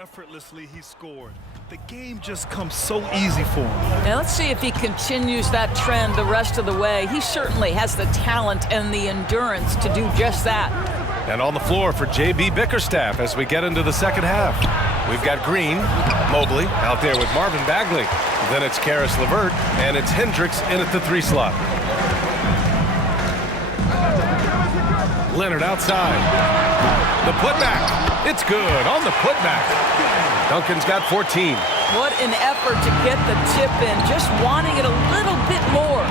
Effortlessly, he scored. The game just comes so easy for him. Now let's see if he continues that trend the rest of the way. He certainly has the talent and the endurance to do just that. And on the floor for J.B. Bickerstaff as we get into the second half. We've got Green, Mobley out there with Marvin Bagley. Then it's Karis LeVert, and it's Hendricks in at the 3 slot. Leonard outside. The putback. It's good on the putback. Duncan's got 14. What an effort to get the tip in, just wanting it a little bit more.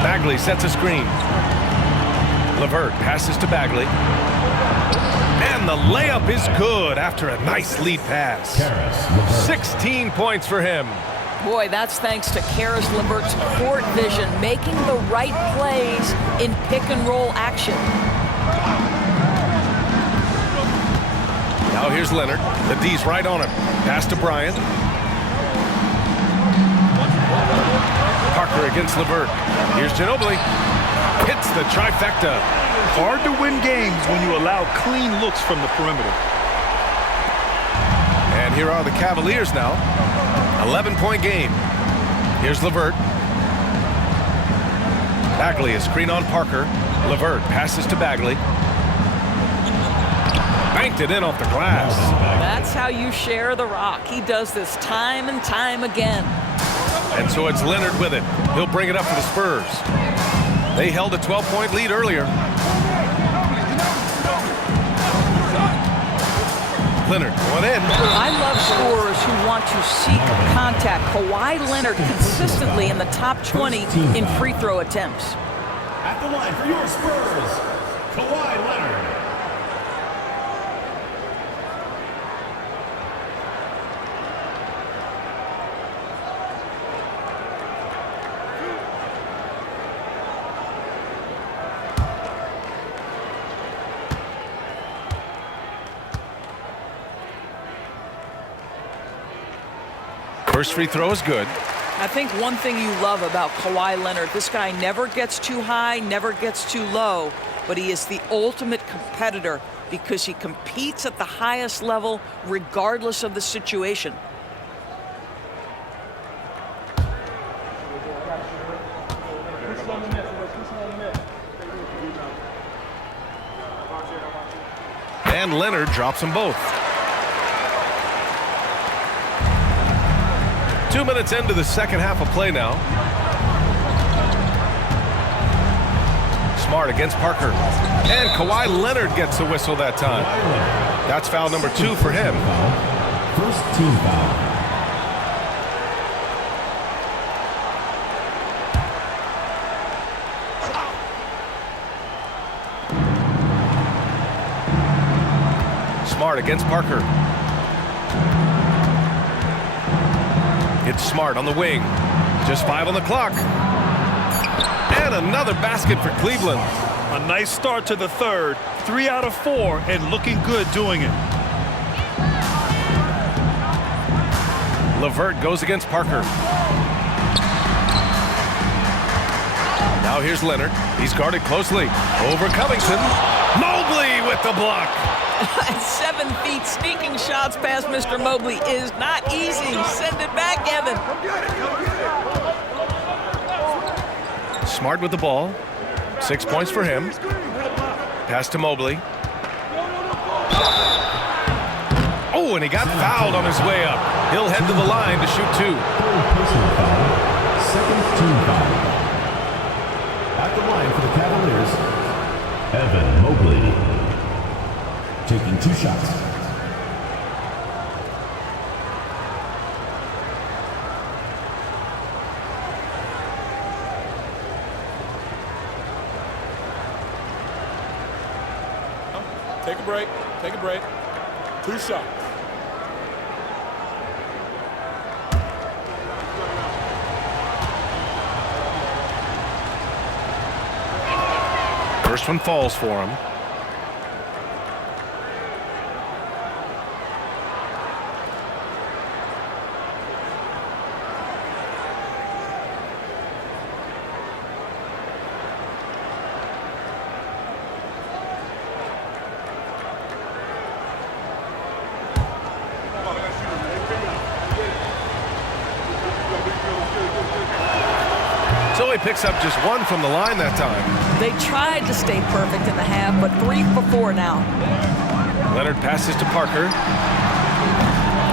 Bagley sets a screen. LeVert passes to Bagley. And the layup is good after a nice lead pass. 16 points for him. Boy, that's thanks to Karis LeVert's court vision, making the right plays in pick-and-roll action. Now here's Leonard. The D's right on him. Pass to Bryant. Parker against LeVert. Here's Ginobili. Hits the trifecta. Hard to win games when you allow clean looks from the perimeter. And here are the Cavaliers now. 11-point game. Here's LeVert. Bagley, a screen on Parker. LeVert passes to Bagley. Banked it in off the glass. That's how you share the rock. He does this time and time again. And so it's Leonard with it. He'll bring it up for the Spurs. They held a 12-point lead earlier. Leonard going in. I love scorers who want to seek contact. Kawhi Leonard consistently in the top 20 in free throw attempts. At the line for your Spurs, Kawhi Leonard. First free throw is good. I think one thing you love about Kawhi Leonard, this guy never gets too high, never gets too low, but he is the ultimate competitor because he competes at the highest level regardless of the situation. And Leonard drops them both. 2 minutes into the second half of play now. Smart against Parker. And Kawhi Leonard gets the whistle that time. That's foul number 2 for him. First team foul. Smart against Parker. It's Smart on the wing. Just 5 on the clock. And another basket for Cleveland. A nice start to the third. 3 out of 4 and looking good doing it. LeVert goes against Parker. Now here's Leonard. He's guarded closely. Over Covington. Mobley with the block. 7 feet sneaking shots past Mr. Mobley is not easy. Send it back, Evan. Smart with the ball. 6 points for him. Pass to Mobley. Oh, and he got fouled on his way up. He'll head to the line to shoot 2. Personal foul. Second team foul. At the line for the Cavaliers, Evan Mobley. Taking 2 shots. Take a break. Take a break. 2 shots. First one falls for him. picks up just 1 from the line that time. They tried to stay perfect in the half, but 3 for 4 now. Leonard passes to Parker.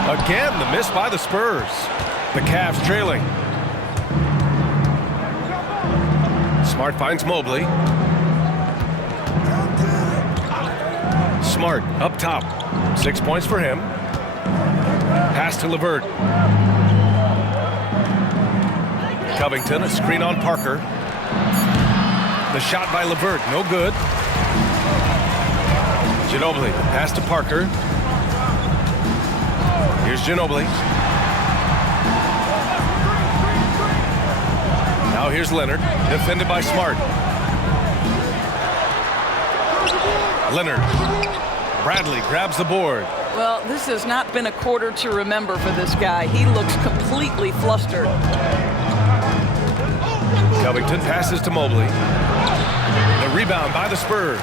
Again, the miss by the Spurs. The Cavs trailing. Smart finds Mobley. Smart up top. 6 points for him. Pass to LeVert. Covington, a screen on Parker. The shot by LeVert, no good. Ginobili, pass to Parker. Here's Ginobili. Now here's Leonard, defended by Smart. Leonard. Bradley grabs the board. Well, this has not been a quarter to remember for this guy. He looks completely flustered. Covington passes to Mobley. The rebound by the Spurs.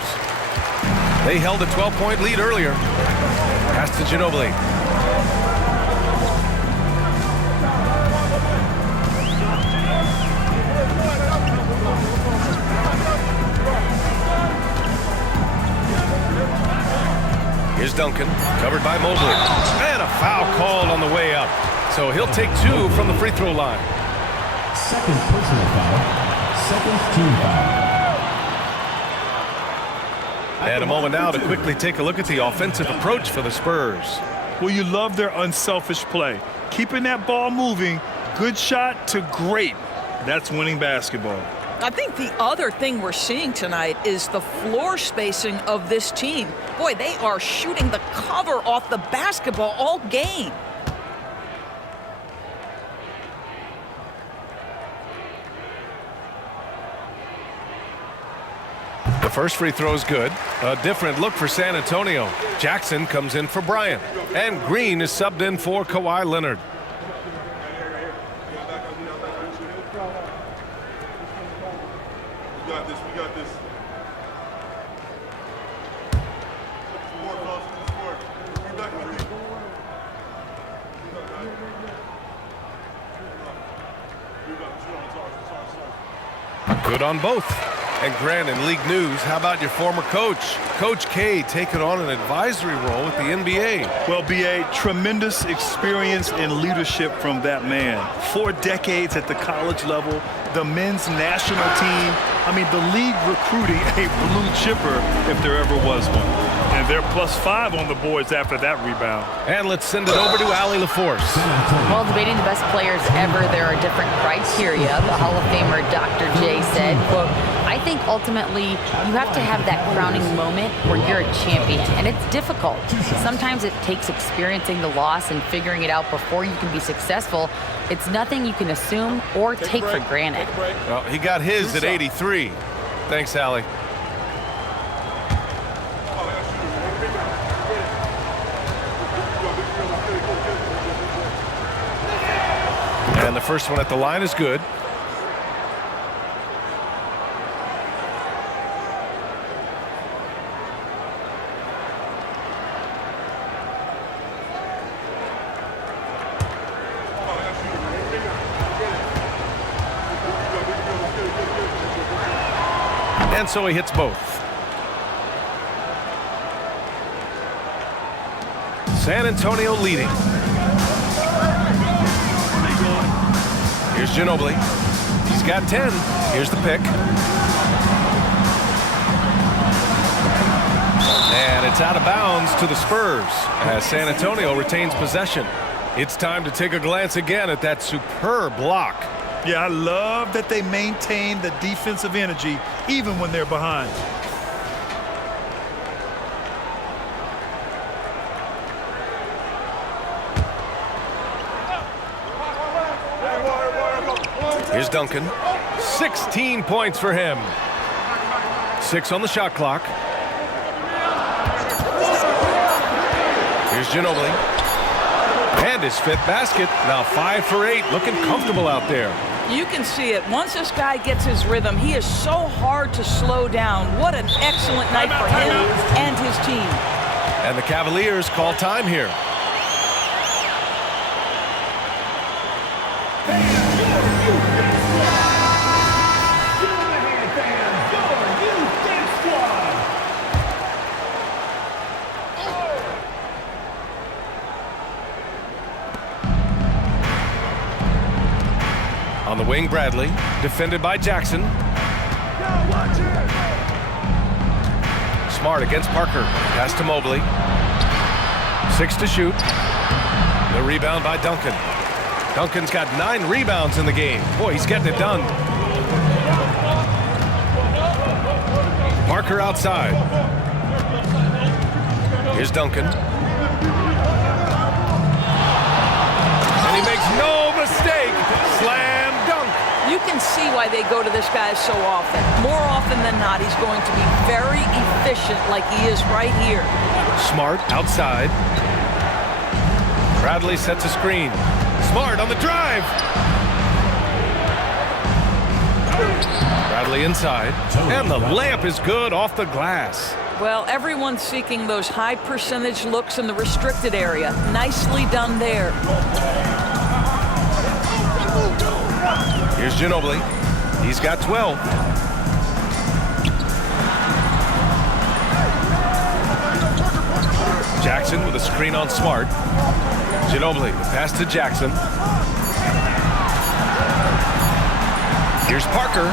They held a 12-point lead earlier. Pass to Ginobili. Here's Duncan, covered by Mobley. And a foul called on the way up. So he'll take 2 from the free throw line. Second personal foul. Second team foul. And a moment now to quickly take a look at the offensive approach for the Spurs. Well, you love their unselfish play. Keeping that ball moving, good shot to great. That's winning basketball. I think the other thing we're seeing tonight is the floor spacing of this team. Boy, they are shooting the cover off the basketball all game. The first free throw is good. A different look for San Antonio. Jackson comes in for Bryant. And Green is subbed in for Kawhi Leonard. We got this. We got this. Good on both. And Grant, in league news, how about your former coach? Coach K taking on an advisory role with the NBA. Well, B.A., tremendous experience and leadership from that man. 4 decades at the college level, the men's national team. I mean, the league recruiting a blue chipper if there ever was one. And they're +5 on the boards after that rebound. And let's send it over to Allie LaForce. Well, debating the best players ever, there are different criteria. The Hall of Famer Dr. J said, quote, I think ultimately you have to have that crowning moment where you're a champion, and it's difficult. Sometimes it takes experiencing the loss and figuring it out before you can be successful. It's nothing you can assume or take for granted. Well, he got his at 83. Thanks, Allie. And the first one at the line is good. And so he hits both. San Antonio leading. Here's Ginobili. He's got 10. Here's the pick. And it's out of bounds to the Spurs as San Antonio retains possession. It's time to take a glance again at that superb block. Yeah, I love that they maintain the defensive energy even when they're behind. Here's Duncan. 16 points for him. 6 on the shot clock. Here's Ginobili. And his 5th basket. Now 5 for 8. Looking comfortable out there. You can see it. Once this guy gets his rhythm, he is so hard to slow down. What an excellent night for him and his team. And the Cavaliers call time here. On the wing, Bradley, defended by Jackson. Smart against Parker. Pass to Mobley. 6 to shoot. The rebound by Duncan. Duncan's got 9 rebounds in the game. Boy, he's getting it done. Parker outside. Here's Duncan. And he makes no mistake. Slam dunk. You can see why they go to this guy so often. More often than not, he's going to be very efficient like he is right here. Smart outside. Bradley sets a screen. Smart on the drive. Bradley inside. And the layup is good off the glass. Well, everyone's seeking those high percentage looks in the restricted area. Nicely done there. Here's Ginobili. He's got 12. Jackson with a screen on Smart. Ginobili, the pass to Jackson. Here's Parker.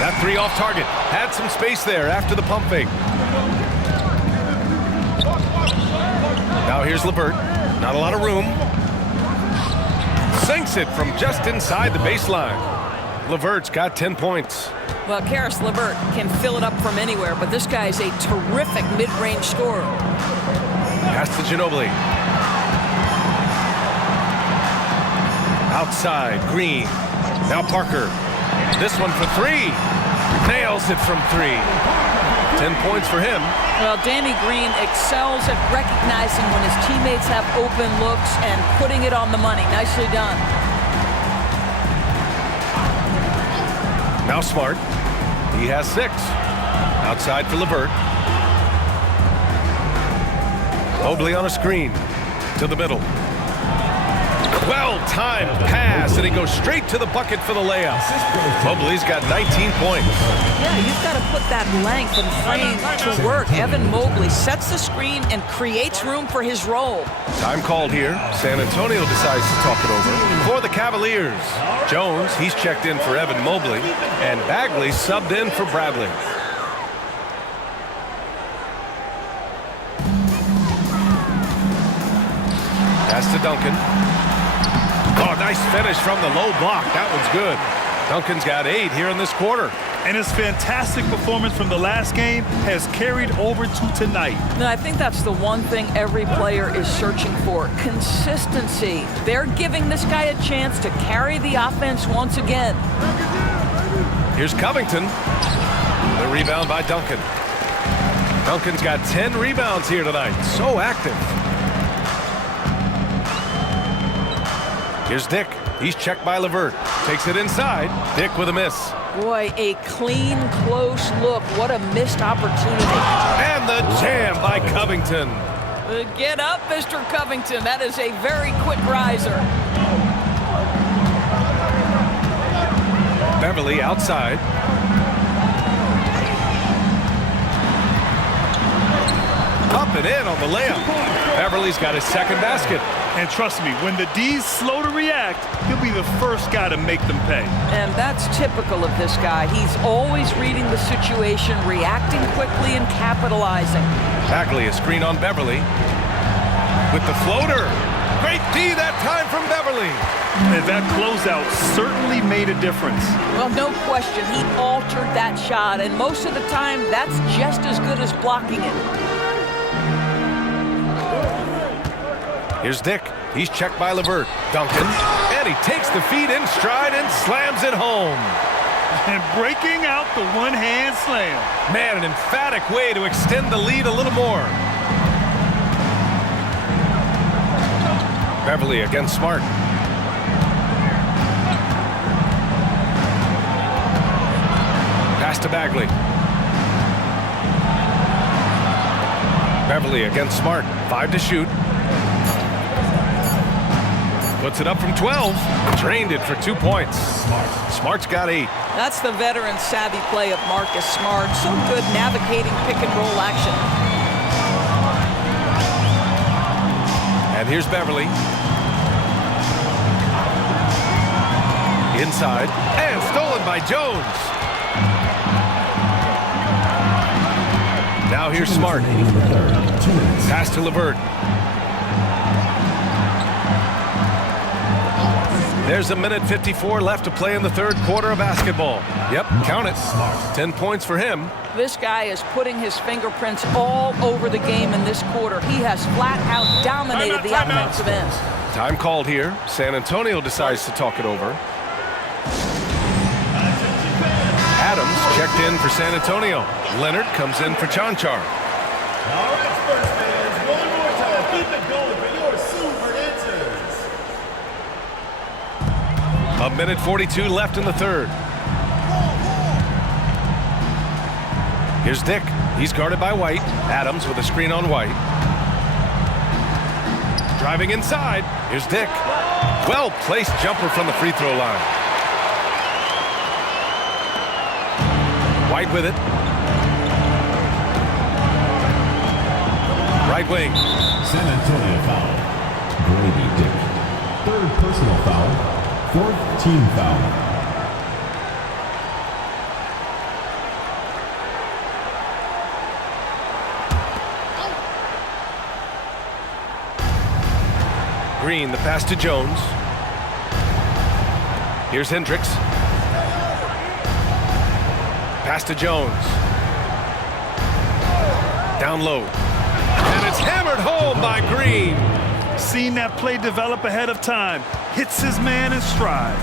That 3 off target. Had some space there after the pump fake. Now here's LeVert. Not a lot of room. Sinks it from just inside the baseline. LeVert's got 10 points. Well, Karis LeVert can fill it up from anywhere, but this guy is a terrific mid-range scorer. Pass to Ginobili. Outside, Green. Now Parker. This one for 3. Nails it from 3. 10 points for him. Well, Danny Green excels at recognizing when his teammates have open looks and putting it on the money. Nicely done. Now Smart. He has 6. Outside for LeVert. Mobley on a screen. To the middle. Well-timed pass, and he goes straight to the bucket for the layup. Mobley's got 19 points. Yeah, you've got to put that length and frame to work. Evan Mobley sets the screen and creates room for his role. Time called here. San Antonio decides to talk it over. For the Cavaliers, Jones, he's checked in for Evan Mobley, and Bagley subbed in for Bradley. Pass to Duncan. Oh, nice finish from the low block. That one's good. Duncan's got 8 here in this quarter. And his fantastic performance from the last game has carried over to tonight. No, I think that's the one thing every player is searching for. Consistency. They're giving this guy a chance to carry the offense once again. Here's Covington. The rebound by Duncan. Duncan's got 10 rebounds here tonight. So active. Here's Dick. He's checked by LeVert. Takes it inside. Dick with a miss. Boy, a clean, close look. What a missed opportunity. And the jam by Covington. Get up, Mr. Covington. That is a very quick riser. Beverly outside. Up and in on the layup. Beverly's got his second basket. And trust me, when the D's slow to react, he'll be the first guy to make them pay. And that's typical of this guy. He's always reading the situation, reacting quickly, and capitalizing. Bagley, a screen on Beverly. With the floater. Great D that time from Beverly. And that closeout certainly made a difference. Well, no question. He altered that shot, and most of the time, that's just as good as blocking it. Here's Dick. He's checked by LeVert. Duncan. And he takes the feed in stride and slams it home. And breaking out the one-hand slam. Man, an emphatic way to extend the lead a little more. Beverly against Smart. Pass to Bagley. Beverly against Smart. 5 to shoot. Puts it up from 12. Drained it for 2 points. Smart's got 8. That's the veteran savvy play of Marcus Smart. So good navigating pick and roll action. And here's Beverly. Inside, and stolen by Jones. Now here's Smart. Pass to LeVert. There's 1:54 left to play in the third quarter of basketball. Yep, count it. 10 points for him. This guy is putting his fingerprints all over the game in this quarter. He has flat out dominated the offensive end. Time called here. San Antonio decides to talk it over. Adams checked in for San Antonio. Leonard comes in for Chanchar. All right, Spurs fans, one more time. Keep it going for your Super Ninjas. 1:42 left in the third. Here's Dick. He's guarded by White. Adams with a screen on White. Driving inside. Here's Dick. Well-placed jumper from the free throw line. White with it. Right wing. San Antonio foul. Brady Dick. Third personal foul. Fourth team foul. Green, the pass to Jones. Here's Hendricks. Pass to Jones. Down low. And it's hammered home by Green. Seen that play develop ahead of time. Hits his man in stride.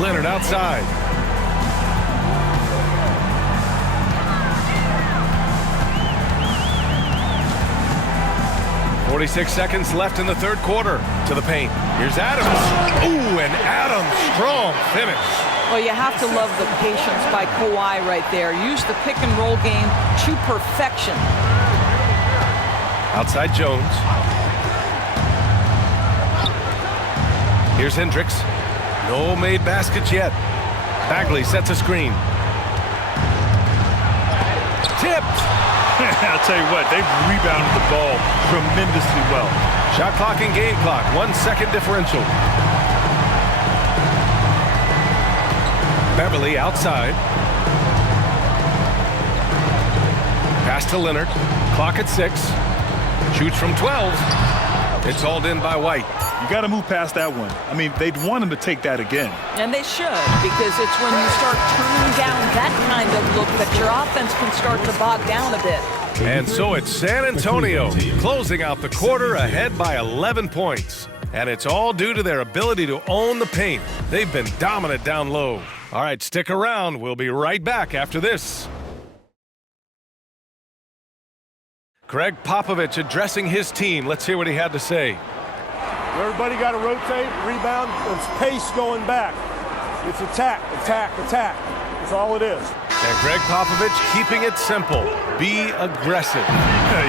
Leonard outside. .46 seconds left in the third quarter. To the paint. Here's Adams. Ooh, and Adams, strong finish. Well, you have to love the patience by Kawhi right there. Use the pick and roll game to perfection. Outside Jones. Here's Hendricks. No made baskets yet. Bagley sets a screen. Tipped. I'll tell you what, they've rebounded the ball tremendously well. Shot clock and game clock. 1 second differential. Beverly outside. Pass to Leonard. Clock at 6. Shoots from 12. It's hauled in by White. You got to move past that one. I mean, they'd want him to take that again. And they should, because it's when you start turning down that kind of look that your offense can start to bog down a bit. And so it's San Antonio closing out the quarter ahead by 11 points. And it's all due to their ability to own the paint. They've been dominant down low. All right, stick around. We'll be right back after this. Greg Popovich addressing his team. Let's hear what he had to say. Everybody got to rotate, rebound. It's pace going back. It's attack, attack, attack. That's all it is. And Greg Popovich keeping it simple. Be aggressive.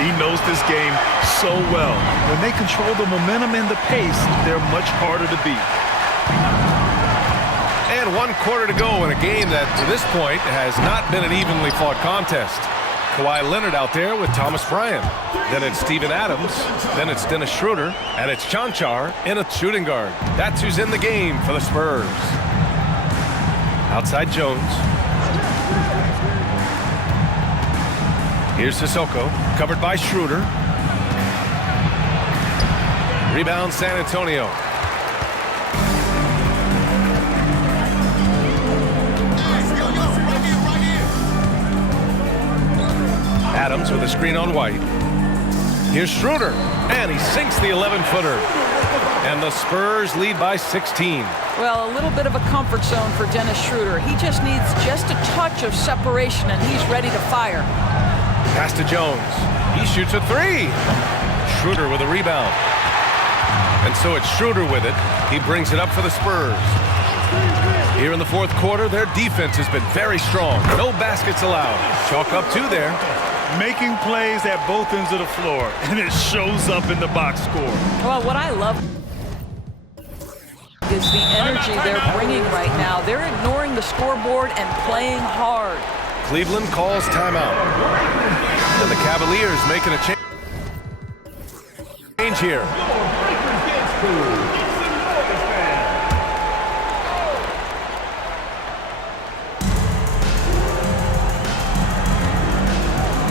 He knows this game so well. When they control the momentum and the pace, they're much harder to beat. And 1 quarter to go in a game that, to this point, has not been an evenly fought contest. Kawhi Leonard out there with Thomas Bryant. Then it's Steven Adams. Then it's Dennis Schroeder. And it's Chanchar in a shooting guard. That's who's in the game for the Spurs. Outside Jones. Here's Sissoko, covered by Schroeder. Rebound San Antonio. Adams with a screen on White. Here's Schroeder, and he sinks the 11-footer. And the Spurs lead by 16. Well, a little bit of a comfort zone for Dennis Schroeder. He just needs just a touch of separation, and he's ready to fire. Pass to Jones. He shoots a 3. Schroeder with a rebound. And so it's Schroeder with it. He brings it up for the Spurs. Here in the fourth quarter, their defense has been very strong. No baskets allowed. Chalk up 2 there. Making plays at both ends of the floor, and it shows up in the box score. Well, what I love is the energy they're bringing right now. They're ignoring the scoreboard and playing hard. Cleveland calls timeout. And the Cavaliers making a change here.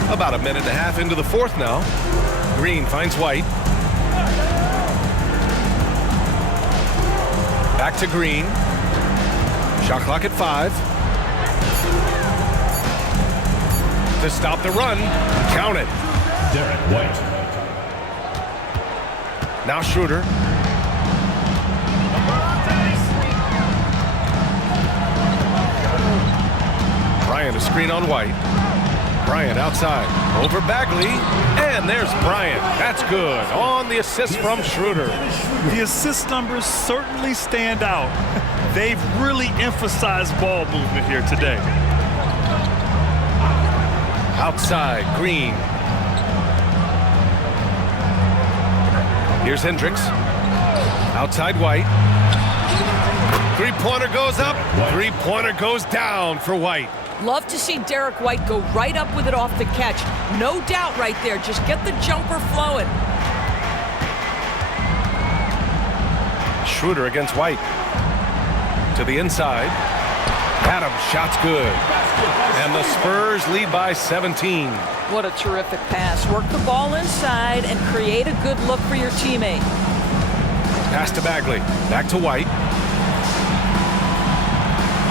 About a minute and a half into the fourth now. Green finds White. Back to Green. Shot clock at 5. To stop the run. Count it. Derek White. Now Schroeder. Bryant a screen on White. Bryant outside. Over Bagley. And there's Bryant. That's good. On the assist from Schroeder. The assist numbers certainly stand out. They've really emphasized ball movement here today. Outside, Green. Here's Hendricks. Outside, White. Three-pointer goes up. Three-pointer goes down for White. Love to see Derek White go right up with it off the catch. No doubt right there. Just get the jumper flowing. Schroeder against White. To the inside. Adams, shot's good. And the Spurs lead by 17. What a terrific pass. Work the ball inside and create a good look for your teammate. Pass to Bagley. Back to White.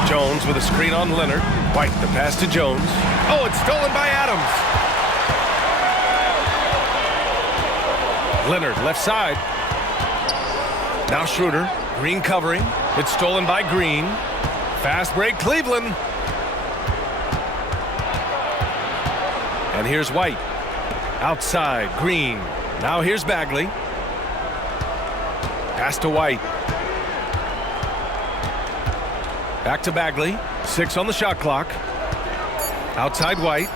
Jones with a screen on Leonard. White, the pass to Jones. Oh, it's stolen by Adams. Leonard, left side. Now Schroeder. Green covering. It's stolen by Green. Fast break, Cleveland. And here's White. Outside, Green. Now here's Bagley. Pass to White. Back to Bagley. 6 on the shot clock. Outside White.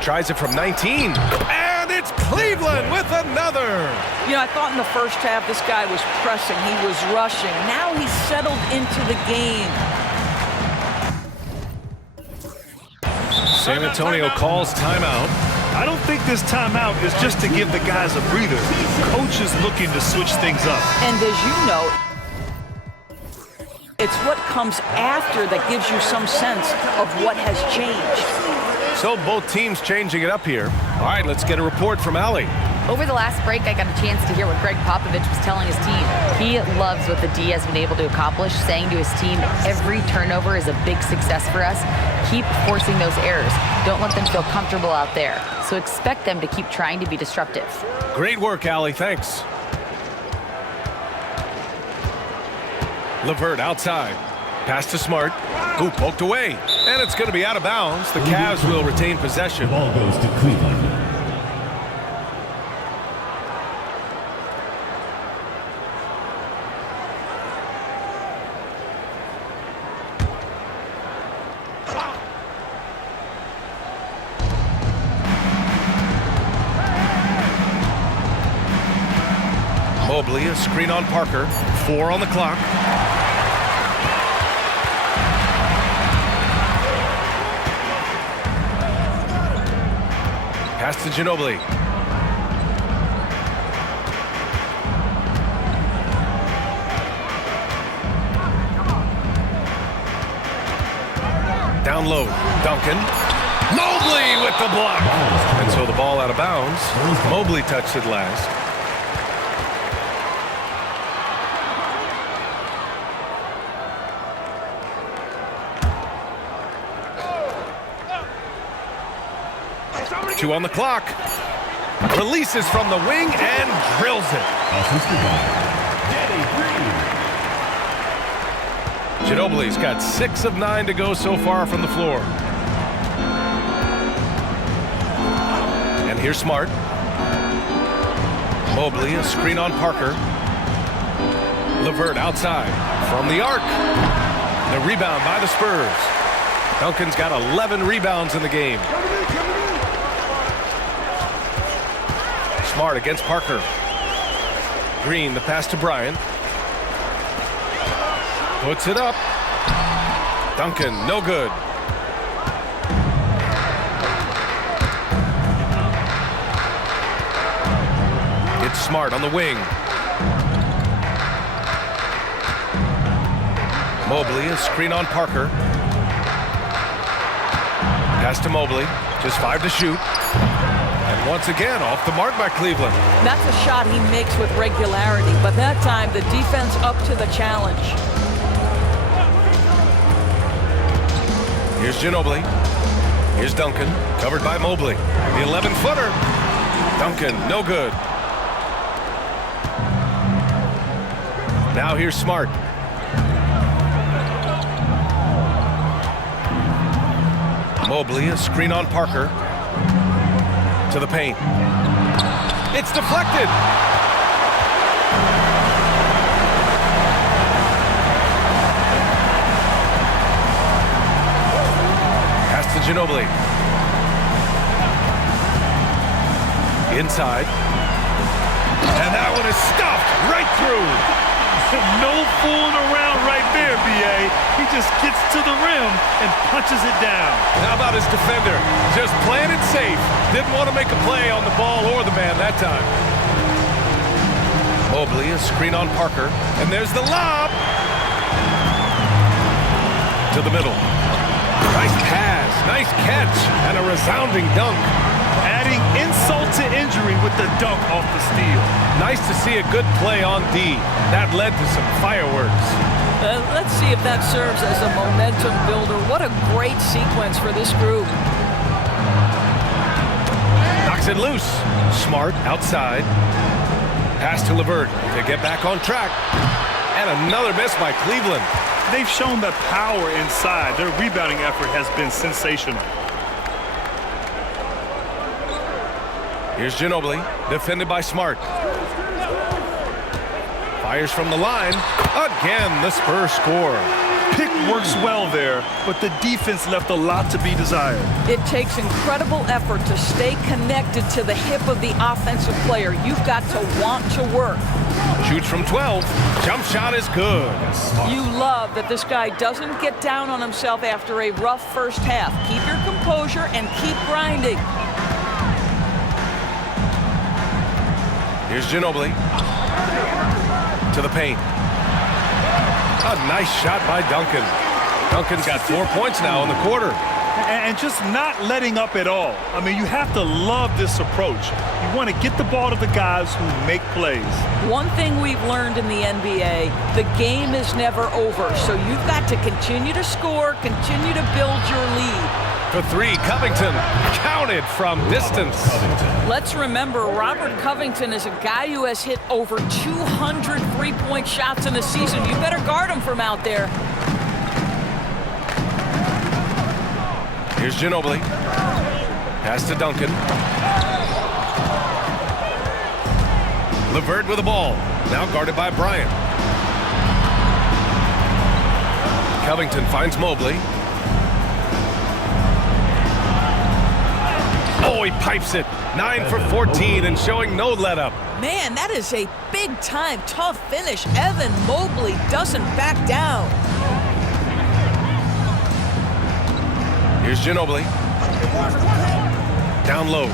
Tries it from 19. And it's Cleveland with another. You know, I thought in the first half this guy was pressing. He was rushing. Now he's settled into the game. San Antonio calls timeout. I don't think this timeout is just to give the guys a breather. Coach is looking to switch things up. And as you know, it's what comes after that gives you some sense of what has changed. So both teams changing it up here. All right, let's get a report from Allie. Over the last break, I got a chance to hear what Greg Popovich was telling his team. He loves what the D has been able to accomplish, saying to his team, every turnover is a big success for us. Keep forcing those errors. Don't let them feel comfortable out there. So expect them to keep trying to be disruptive. Great work, Allie. Thanks. LeVert outside. Pass to Smart. Ooh, poked away. And it's going to be out of bounds. The Cavs will retain possession. Ball goes to Cleveland. Mobley, a screen on Parker. 4 on the clock. Pass to Ginobili. Down low, Duncan. Mobley with the block. And so the ball out of bounds. Mobley touched it last. Two on the clock. Releases from the wing and drills it. Ginobili's got 6 of 9 to go so far from the floor. And here's Smart. Mobley, a screen on Parker. LeVert outside from the arc. The rebound by the Spurs. Duncan's got 11 rebounds in the game. Smart against Parker. Green, the pass to Bryant. Puts it up. Duncan, no good. It's Smart on the wing. Mobley, a screen on Parker. Pass to Mobley. Just 5 to shoot. And once again, off the mark by Cleveland. That's a shot he makes with regularity, but that time the defense up to the challenge. Here's Ginobili. Here's Duncan, covered by Mobley. The 11-footer. Duncan, no good. Now here's Smart. Mobley, a screen on Parker. To the paint. It's deflected. Pass to Ginobili. Inside. And that one is stuffed right through. No fooling around right there, B.A. He just gets to the rim and punches it down. How about his defender? Just playing it safe. Didn't want to make a play on the ball or the man that time. Mobley, a screen on Parker. And there's the lob. To the middle. Nice pass, nice catch, and a resounding dunk. Adding insult to injury with the dunk off the steal. Nice to see a good play on D. That led to some fireworks. Let's see if that serves as a momentum builder. What a great sequence for this group. Knocks it loose. Smart outside. Pass to LeVert to get back on track. And another miss by Cleveland. They've shown that power inside. Their rebounding effort has been sensational. Here's Ginobili, defended by Smart. Fires from the line. Again, the Spurs score. Pick works well there, but the defense left a lot to be desired. It takes incredible effort to stay connected to the hip of the offensive player. You've got to want to work. Shoots from 12. Jump shot is good. You love that this guy doesn't get down on himself after a rough first half. Keep your composure and keep grinding. Here's Ginobili. To the paint. A nice shot by Duncan. Duncan's got 4 points now in the quarter. And just not letting up at all. I mean, you have to love this approach. You want to get the ball to the guys who make plays. One thing we've learned in the NBA, the game is never over. So you've got to continue to score, continue to build your lead. For 3, Covington counted from distance. Let's remember, Robert Covington is a guy who has hit over 200 three-point shots in a season. You better guard him from out there. Here's Ginobili. Pass to Duncan. LeVert with the ball. Now guarded by Bryant. Covington finds Mobley. Oh, he pipes it. 9 for 14 and showing no let-up. Man, that is a big-time tough finish. Evan Mobley doesn't back down. Here's Ginobili. Down low.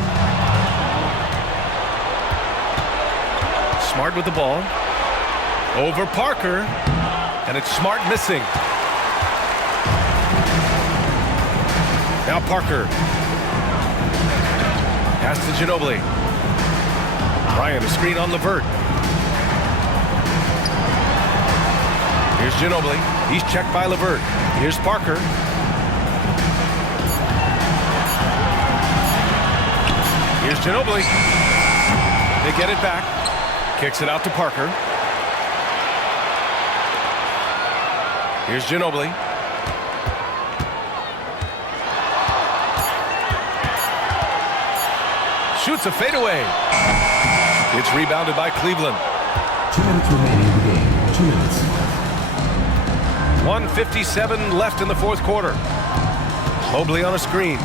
Smart with the ball. Over Parker. And it's Smart missing. Now Parker. Pass to Ginobili. Bryant, a screen on LeVert. Here's Ginobili. He's checked by LeVert. Here's Parker. Here's Ginobili. They get it back. Kicks it out to Parker. Here's Ginobili. Shoots a fadeaway. It's rebounded by Cleveland. 2 minutes remaining in the game. 2 minutes. 1:57 left in the fourth quarter. Mobley on a screen.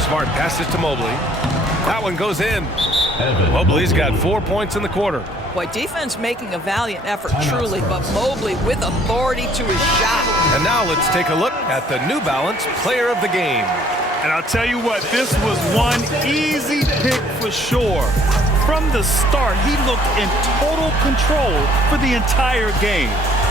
Smart passes to Mobley. That one goes in. Mobley's got 4 points in the quarter. Boy, defense making a valiant effort, truly, but Mobley with authority to his shot. And now let's take a look at the New Balance Player of the Game. And I'll tell you what, this was one easy pick for sure. from the start, he looked in total control for the entire game.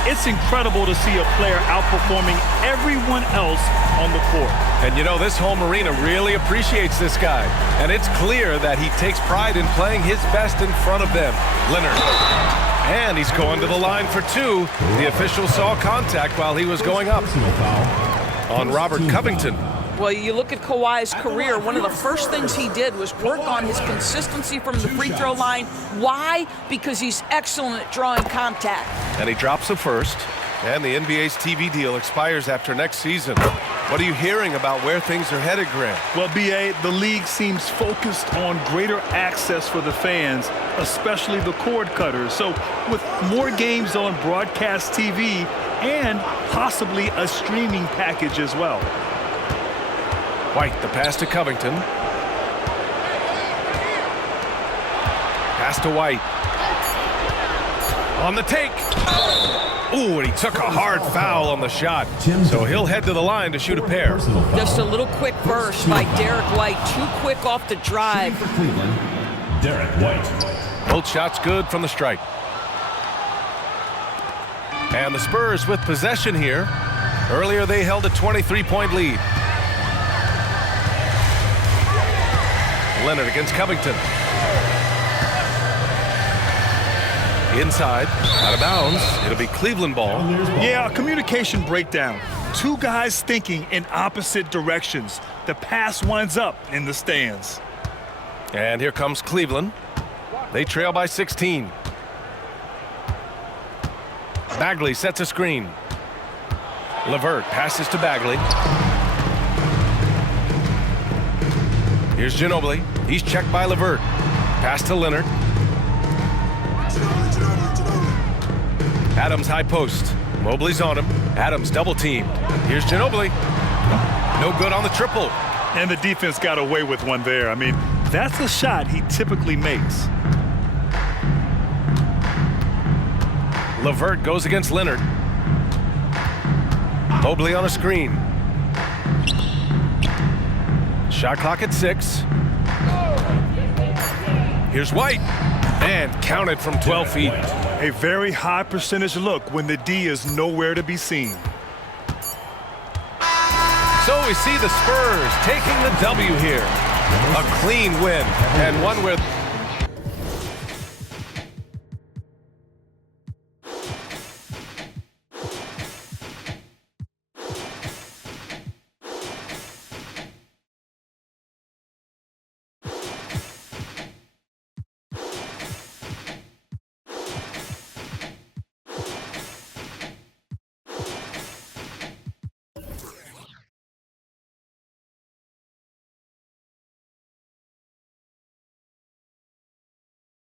It's incredible to see a player outperforming everyone else on the court. And you know, this home arena really appreciates this guy. And it's clear that he takes pride in playing his best in front of them. Leonard. And he's going to the line for two. The official saw contact while he was going up on Robert Covington. Well, you look at Kawhi's career, one of the first things he did was work on his consistency from the free throw line. Why? Because he's excellent at drawing contact. And he drops a first. And the NBA's TV deal expires after next season. What are you hearing about where things are headed, Grant? Well, B.A., the league seems focused on greater access for the fans, especially the cord cutters. So with more games on broadcast TV and possibly a streaming package as well. White, the pass to Covington. Pass to White. On the take. Ooh, and he took a hard foul on the shot. So he'll head to the line to shoot a pair. Just a little quick burst by Derek White. Too quick off the drive. For Cleveland, Derek White. Both shots good from the stripe. And the Spurs with possession here. Earlier they held a 23-point lead. Leonard against Covington. Inside, out of bounds. It'll be Cleveland ball. Yeah, a communication breakdown. Two guys thinking in opposite directions. The pass winds up in the stands. And here comes Cleveland. They trail by 16. Bagley sets a screen. LeVert passes to Bagley. Here's Ginobili. He's checked by LeVert. Pass to Leonard. Adams high post. Mobley's on him. Adams double teamed. Here's Ginobili. No good on the triple. And the defense got away with one there. I mean, that's a shot he typically makes. LeVert goes against Leonard. Mobley on a screen. Shot clock at 6. Here's White. And counted from 12 feet. A very high percentage look when the D is nowhere to be seen. So we see the Spurs taking the W here. A clean win, and one with